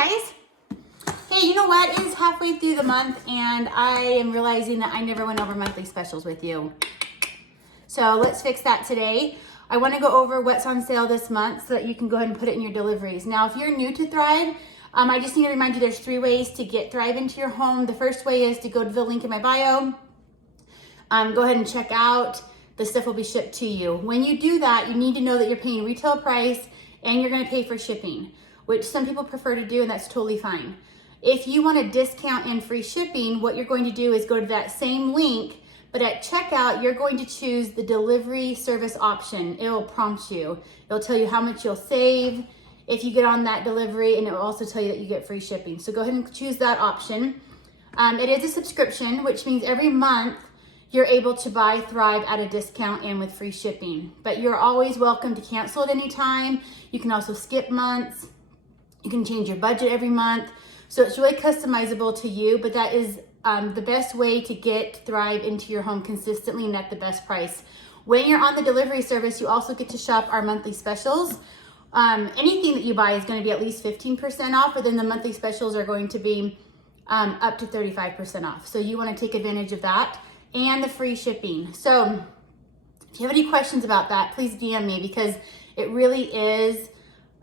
guys. Hey, you know what? It is halfway through the month and I am realizing that I never went over monthly specials with you. So let's fix that today. I want to go over what's on sale this month so that you can go ahead and put it in your deliveries. Now, if you're new to Thrive, I just need to remind you there's 3 ways to get Thrive into your home. The first way is to go to the link in my bio. Go ahead and check out. The stuff will be shipped to you. When you do that, you need to know that you're paying retail price and you're going to pay for shipping, which some people prefer to do, and that's totally fine. If you want a discount and free shipping, what you're going to do is go to that same link, but at checkout, you're going to choose the delivery service option. It will prompt you. It'll tell you how much you'll save if you get on that delivery, and it will also tell you that you get free shipping. So go ahead and choose that option. It is a subscription, which means every month you're able to buy Thrive at a discount and with free shipping. But you're always welcome to cancel at any time. You can also skip months. You can change your budget every month. So it's really customizable to you, but that is the best way to get Thrive into your home consistently and at the best price. When you're on the delivery service, you also get to shop our monthly specials. Anything that you buy is going to be at least 15% off, but then the monthly specials are going to be up to 35% off. So you want to take advantage of that and the free shipping. So if you have any questions about that, please DM me because it really is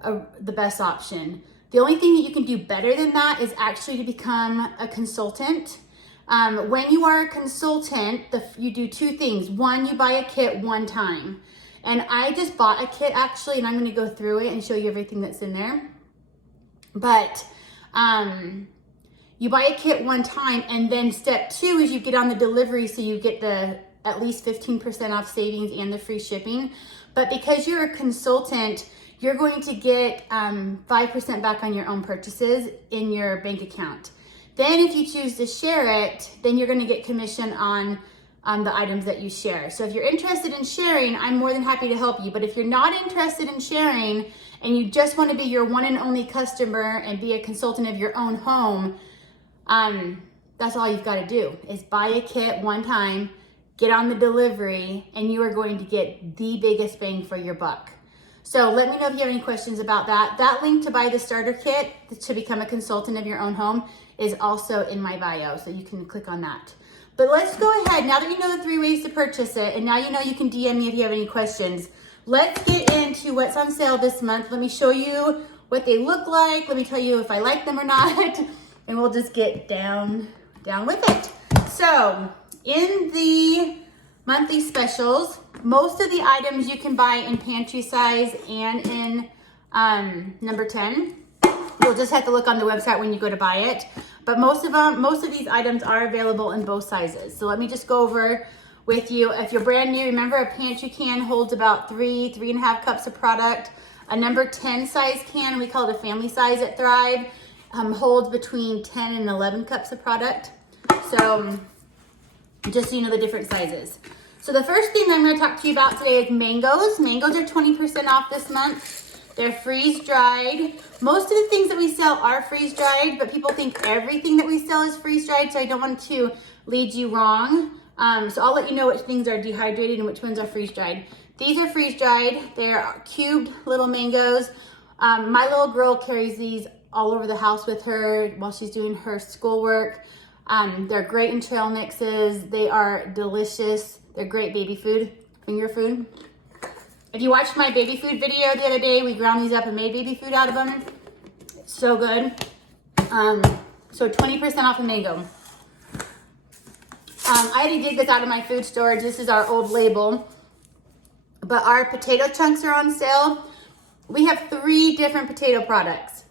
the best option. The only thing that you can do better than that is actually to become a consultant. When you are a consultant, you do 2 things. One, you buy a kit one time. And I just bought a kit actually, and I'm gonna go through it and show you everything that's in there. But you buy a kit one time, and then step 2 is you get on the delivery, so you get the at least 15% off savings and the free shipping. But because you're a consultant, you're going to get 5% back on your own purchases in your bank account. Then if you choose to share it, then you're gonna get commission on the items that you share. So if you're interested in sharing, I'm more than happy to help you. But if you're not interested in sharing and you just wanna be your one and only customer and be a consultant of your own home, that's all you've gotta do is buy a kit one time, get on the delivery, and you are going to get the biggest bang for your buck. So let me know if you have any questions about that. That link to buy the starter kit to become a consultant of your own home is also in my bio, so you can click on that. But let's go ahead, now that you know the 3 ways to purchase it, and now you know you can DM me if you have any questions, let's get into what's on sale this month. Let me show you what they look like. Let me tell you if I like them or not, and we'll just get down with it. So in the monthly specials, most of the items you can buy in pantry size and in number 10. You'll just have to look on the website when you go to buy it. But most of these items are available in both sizes. So let me just go over with you. If you're brand new, remember a pantry can holds about 3.5 cups of product. A number 10 size can, we call it a family size at Thrive, holds between 10 and 11 cups of product. So just so you know the different sizes. So the first thing I'm going to talk to you about today is mangoes. Mangoes are 20% off this month. They're freeze-dried. Most of the things that we sell are freeze-dried, but people think everything that we sell is freeze-dried, so I don't want to lead you wrong. So I'll let you know which things are dehydrated and which ones are freeze-dried. These are freeze-dried. They're cubed little mangoes. My little girl carries these all over the house with her while she's doing her schoolwork. They're great in trail mixes. They are delicious. They're great baby food, finger food. If you watched my baby food video the other day, we ground these up and made baby food out of them. It's so good. So 20% off a mango. I had to dig this out of my food storage. This is our old label. But our potato chunks are on sale. We have 3 different potato products.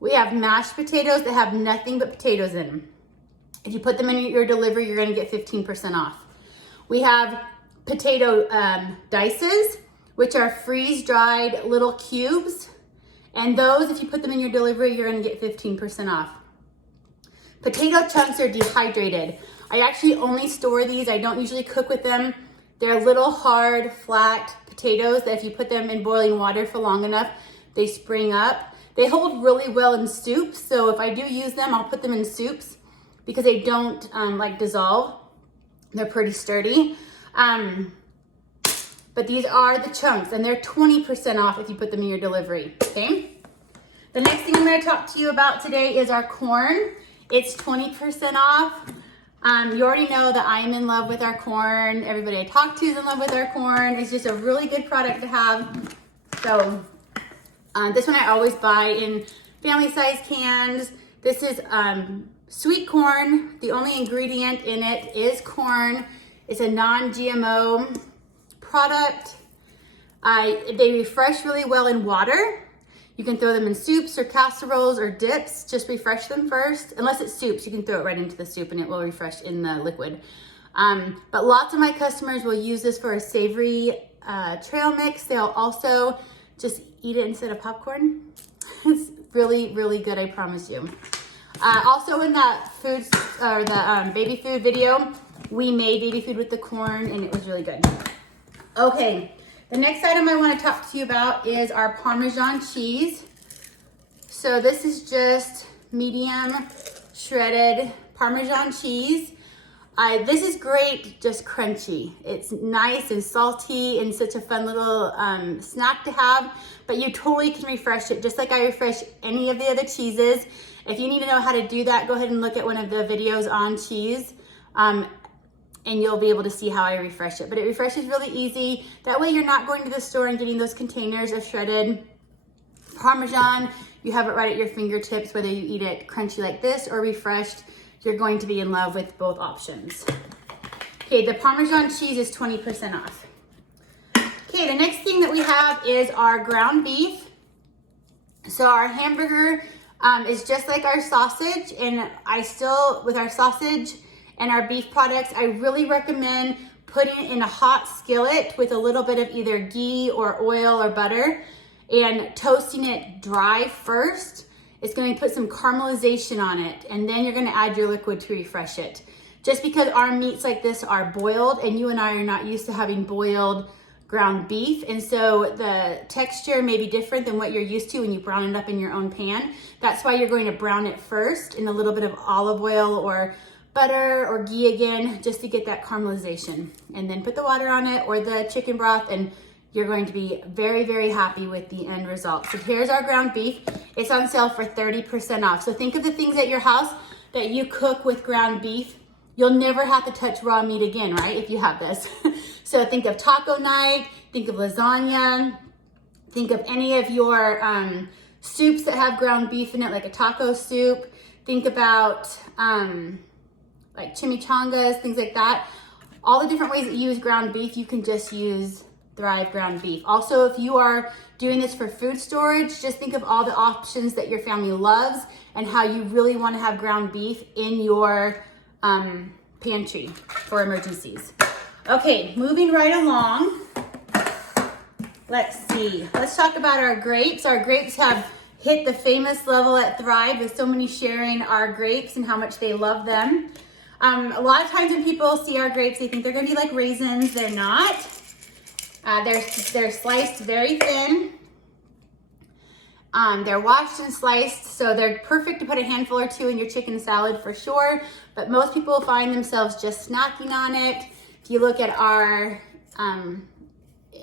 We have mashed potatoes that have nothing but potatoes in them. If you put them in your delivery, you're gonna get 15% off. We have potato dices, which are freeze-dried little cubes. And those, if you put them in your delivery, you're gonna get 15% off. Potato chunks are dehydrated. I actually only store these. I don't usually cook with them. They're little hard, flat potatoes that if you put them in boiling water for long enough, they spring up. They hold really well in soups. So if I do use them, I'll put them in soups because they don't like dissolve. They're pretty sturdy. But these are the chunks and they're 20% off if you put them in your delivery, okay? The The next thing I'm going to talk to you about today is our corn. It's 20% off. You already know that I am in love with our corn. Everybody I talk to is in love with our corn. It's just a really good product to have. So this one I always buy in family size cans. This is sweet corn. The only ingredient in it is corn. It's a non-GMO product. They refresh really well in water. You can throw them in soups or casseroles or dips. Just refresh them first. Unless it's soups, you can throw it right into the soup and it will refresh in the liquid. But lots of my customers will use this for a savory trail mix. They'll also just eat it instead of popcorn. It's really, really good, I promise you. Also in that food or the baby food video, we made baby food with the corn and it was really good. Okay. The next item I want to talk to you about is our Parmesan cheese. So this is just medium shredded Parmesan cheese. This is great, just crunchy. It's nice and salty and such a fun little snack to have, but you totally can refresh it just like I refresh any of the other cheeses. If you need to know how to do that, go ahead and look at one of the videos on cheese. And you'll be able to see how I refresh it. But it refreshes really easy. That way you're not going to the store and getting those containers of shredded Parmesan. You have it right at your fingertips, whether you eat it crunchy like this or refreshed. You're going to be in love with both options. Okay, the Parmesan cheese is 20% off. Okay, the next thing that we have is our ground beef. So our hamburger is just like our sausage, and with our sausage and our beef products, I really recommend putting it in a hot skillet with a little bit of either ghee or oil or butter and toasting it dry first. It's going to put some caramelization on it, and then you're going to add your liquid to refresh it. Just because our meats like this are boiled, and you and I are not used to having boiled ground beef, and so the texture may be different than what you're used to when you brown it up in your own pan. That's why you're going to brown it first in a little bit of olive oil or butter or ghee again, just to get that caramelization, and then put the water on it or the chicken broth, and you're going to be very, very happy with the end result. So here's our ground beef. It's on sale for 30% off. So think of the things at your house that you cook with ground beef. You'll never have to touch raw meat again, right? If you have this. So think of taco night, think of lasagna, think of any of your soups that have ground beef in it, like a taco soup. Think about like chimichangas, things like that. All the different ways that you use ground beef, you can just use Thrive ground beef. Also, if you are doing this for food storage, just think of all the options that your family loves and how you really want to have ground beef in your pantry for emergencies. Okay, moving right along. Let's see. Let's talk about our grapes. Our grapes have hit the famous level at Thrive with so many sharing our grapes and how much they love them. A lot of times when people see our grapes, they think they're gonna be like raisins. They're not. They're sliced very thin. They're washed and sliced, so they're perfect to put a handful or two in your chicken salad for sure, but most people find themselves just snacking on it. If you look at our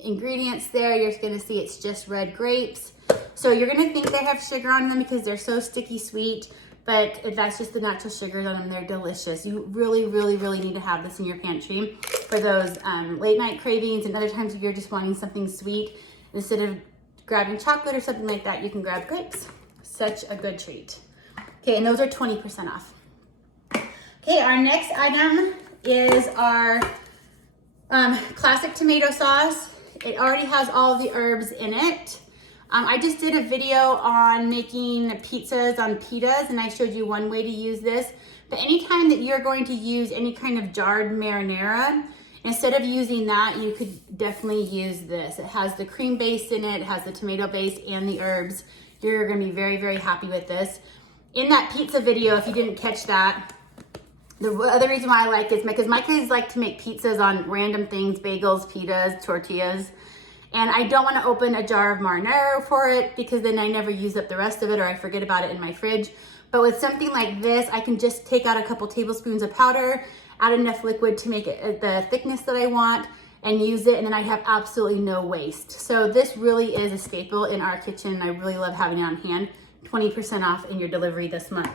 ingredients there, you're gonna see it's just red grapes. So you're gonna think they have sugar on them because they're so sticky sweet, but that's just the natural sugars on them. They're delicious. You really, really, really need to have this in your pantry for those late night cravings and other times if you're just wanting something sweet. Instead of grabbing chocolate or something like that, you can grab grapes. Such a good treat. Okay, and those are 20% off. Okay, our next item is our classic tomato sauce. It already has all of the herbs in it. I just did a video on making pizzas on pitas, and I showed you one way to use this. But anytime that you're going to use any kind of jarred marinara, instead of using that, you could definitely use this. It has the cream base in it, it has the tomato base and the herbs. You're gonna be very, very happy with this. In that pizza video, if you didn't catch that, the other reason why I like it is because my kids like to make pizzas on random things, bagels, pitas, tortillas. And I don't want to open a jar of marinara for it because then I never use up the rest of it or I forget about it in my fridge. But with something like this, I can just take out a couple tablespoons of powder, add enough liquid to make it the thickness that I want, and use it, and then I have absolutely no waste. So this really is a staple in our kitchen, and I really love having it on hand 20% off in your delivery this month.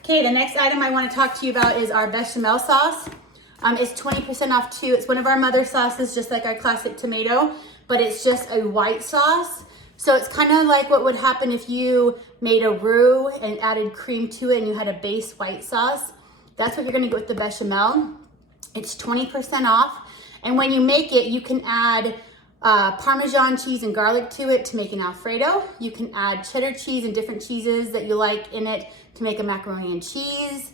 Okay, the next item I want to talk to you about is our bechamel sauce. It's 20% off too. It's one of our mother sauces, just like our classic tomato, but it's just a white sauce. So it's kind of like what would happen if you made a roux and added cream to it and you had a base white sauce. That's what you're gonna get with the bechamel. It's 20% off. And when you make it, you can add Parmesan cheese and garlic to it to make an Alfredo. You can add cheddar cheese and different cheeses that you like in it to make a macaroni and cheese.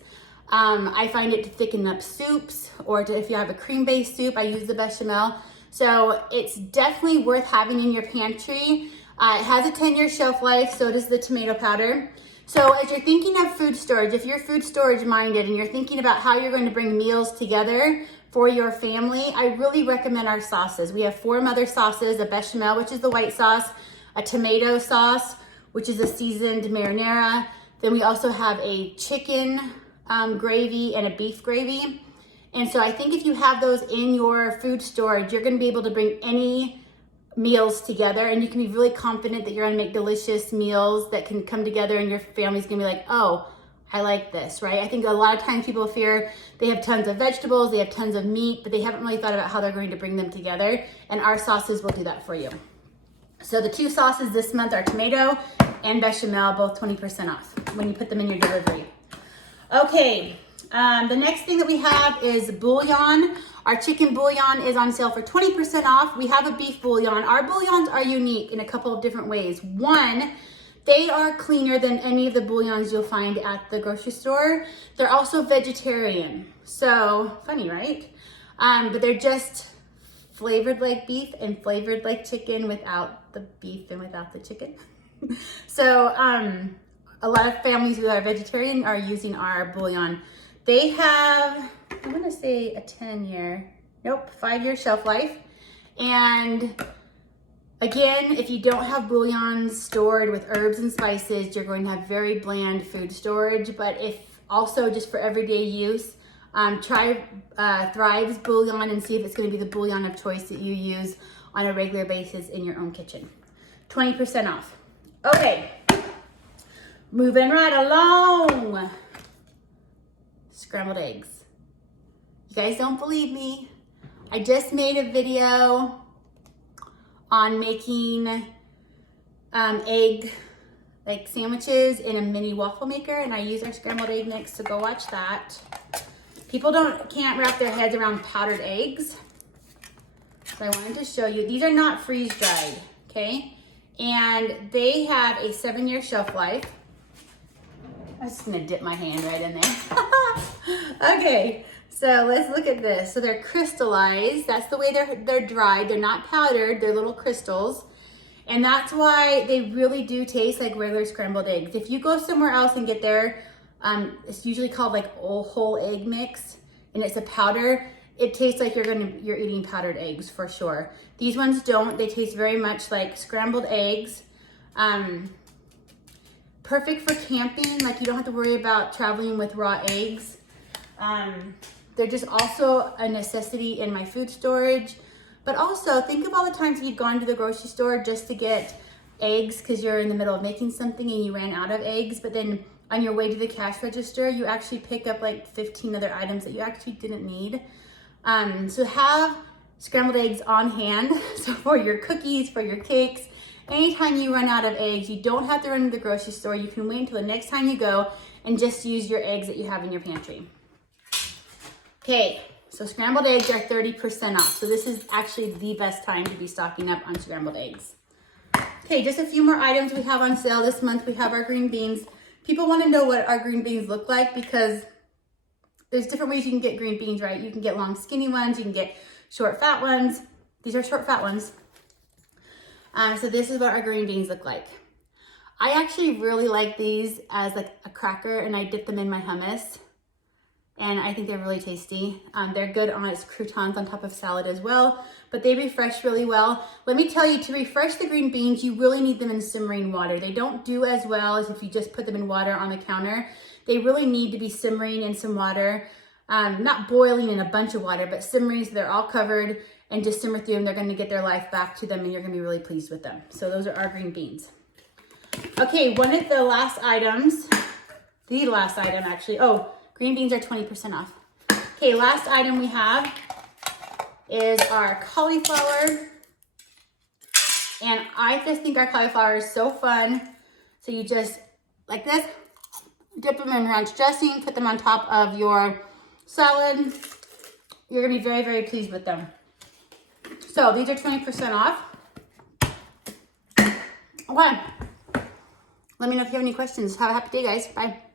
I find it to thicken up soups, or if you have a cream-based soup, I use the bechamel. So it's definitely worth having in your pantry. It has a 10-year shelf life, so does the tomato powder. So as you're thinking of food storage, if you're food storage minded and you're thinking about how you're going to bring meals together for your family, I really recommend our sauces. We have 4 mother sauces: a bechamel, which is the white sauce, a tomato sauce, which is a seasoned marinara. Then we also have a chicken gravy and a beef gravy. And so I think if you have those in your food storage, you're gonna be able to bring any meals together, and you can be really confident that you're gonna make delicious meals that can come together and your family's gonna be like, oh, I like this, right? I think a lot of times people fear they have tons of vegetables, they have tons of meat, but they haven't really thought about how they're going to bring them together, and our sauces will do that for you. So the 2 sauces this month are tomato and bechamel, both 20% off when you put them in your delivery. Okay, the next thing that we have is bouillon. Our chicken bouillon is on sale for 20% off. We have a beef bouillon. Our bouillons are unique in a couple of different ways. One, they are cleaner than any of the bouillons you'll find at the grocery store. They're also vegetarian. So, funny, right? But they're just flavored like beef and flavored like chicken without the beef and without the chicken. So, a lot of families who are vegetarian are using our bouillon. They have, I'm gonna say a 5-year shelf life. And again, if you don't have bouillons stored with herbs and spices, you're going to have very bland food storage. But if also just for everyday use, try Thrive's bouillon and see if it's gonna be the bouillon of choice that you use on a regular basis in your own kitchen. 20% off. Okay, moving right along. Scrambled eggs. You guys don't believe me. I just made a video on making egg sandwiches in a mini waffle maker, and I use our scrambled egg mix, so go watch that. People can't wrap their heads around powdered eggs. So I wanted to show you. These are not freeze dried, okay? And they have a 7-year shelf life. I'm just gonna dip my hand right in there. Okay, so let's look at this. So they're crystallized. That's the way they're dried. They're not powdered, they're little crystals. And that's why they really do taste like regular scrambled eggs. If you go somewhere else and get their, it's usually called like whole egg mix, and it's a powder, it tastes like you're eating powdered eggs for sure. These ones don't. They taste very much like scrambled eggs. Perfect for camping, like you don't have to worry about traveling with raw eggs. They're just also a necessity in my food storage. But also think of all the times you've gone to the grocery store just to get eggs because you're in the middle of making something and you ran out of eggs, but then on your way to the cash register, you actually pick up like 15 other items that you actually didn't need. So have scrambled eggs on hand. So for your cookies, for your cakes, anytime you run out of eggs, you don't have to run to the grocery store. You can wait until the next time you go and just use your eggs that you have in your pantry. Okay, so scrambled eggs are 30% off. So this is actually the best time to be stocking up on scrambled eggs. Okay, just a few more items we have on sale this month. We have our green beans. People want to know what our green beans look like because there's different ways you can get green beans, right? You can get long, skinny ones. You can get short, fat ones. These are short, fat ones. So this is what our green beans look like. I actually really like these as like a cracker, and I dip them in my hummus. And I think they're really tasty. They're good as croutons on top of salad as well, but they refresh really well. Let me tell you, to refresh the green beans, you really need them in simmering water. They don't do as well as if you just put them in water on the counter. They really need to be simmering in some water, not boiling in a bunch of water, but simmering so they're all covered, and just simmer through them. They're gonna get their life back to them and you're gonna be really pleased with them. So those are our green beans. Okay, one of the last items, the last item actually. Oh, green beans are 20% off. Okay, last item we have is our cauliflower. And I just think our cauliflower is so fun. So you just, like this, dip them in ranch dressing, put them on top of your salad. You're gonna be very, very pleased with them. So these are 20% off. Okay. Let me know if you have any questions. Have a happy day, guys. Bye.